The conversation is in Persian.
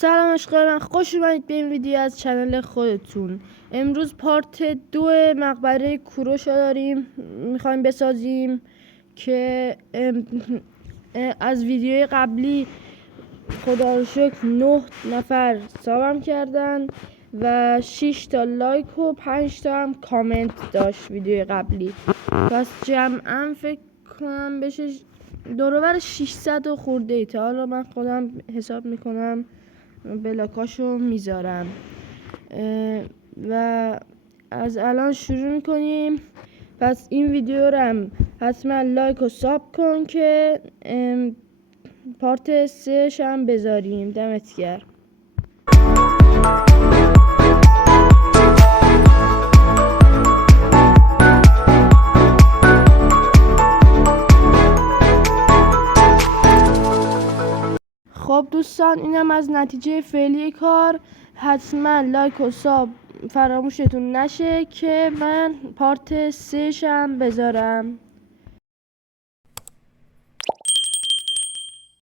سلام عشقای من، خوش اومدید به این ویدیو از چنل خودتون. امروز پارت 2 مقبره کوروش رو داریم میخوایم بسازیم که از ویدیوی قبلی خدا رو شکر 9 نفر سابم کردن و 6 تا لایک و 5 تا هم کامنت داشت ویدیوی قبلی. پس جمعا فکر کنم بشه دورور 600 و خورده ای. تا حالا من خودم حساب میکنم، بلاکاشو میذارم و از الان شروع میکنیم. پس این ویدیو رو هم حتما لایک و ساب کن که پارت 3 هم بذاریم. دمت گرم. خب دوستان، اینم از نتیجه فعلی کار. حتما لایک و ساب فراموشتون نشه که من پارت 3 هم بذارم.